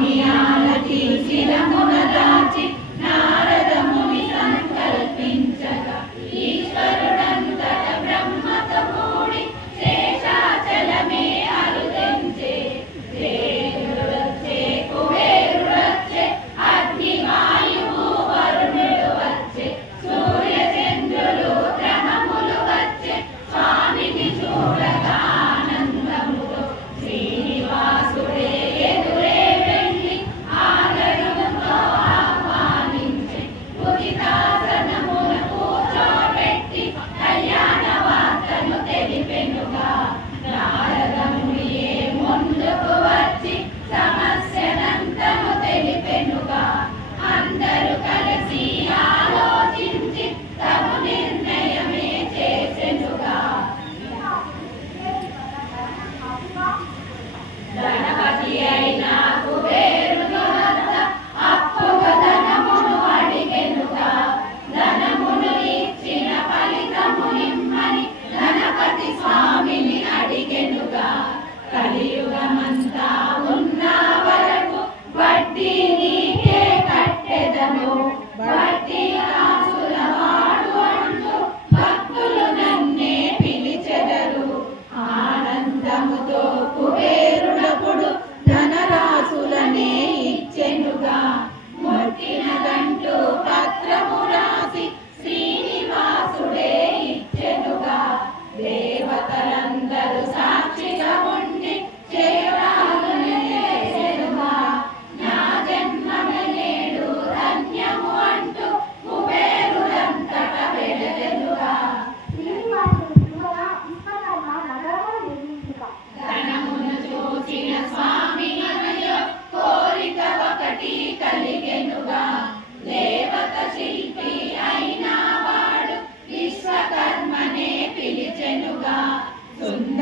Swamy ఆలకి శిరమున Krishna. Good.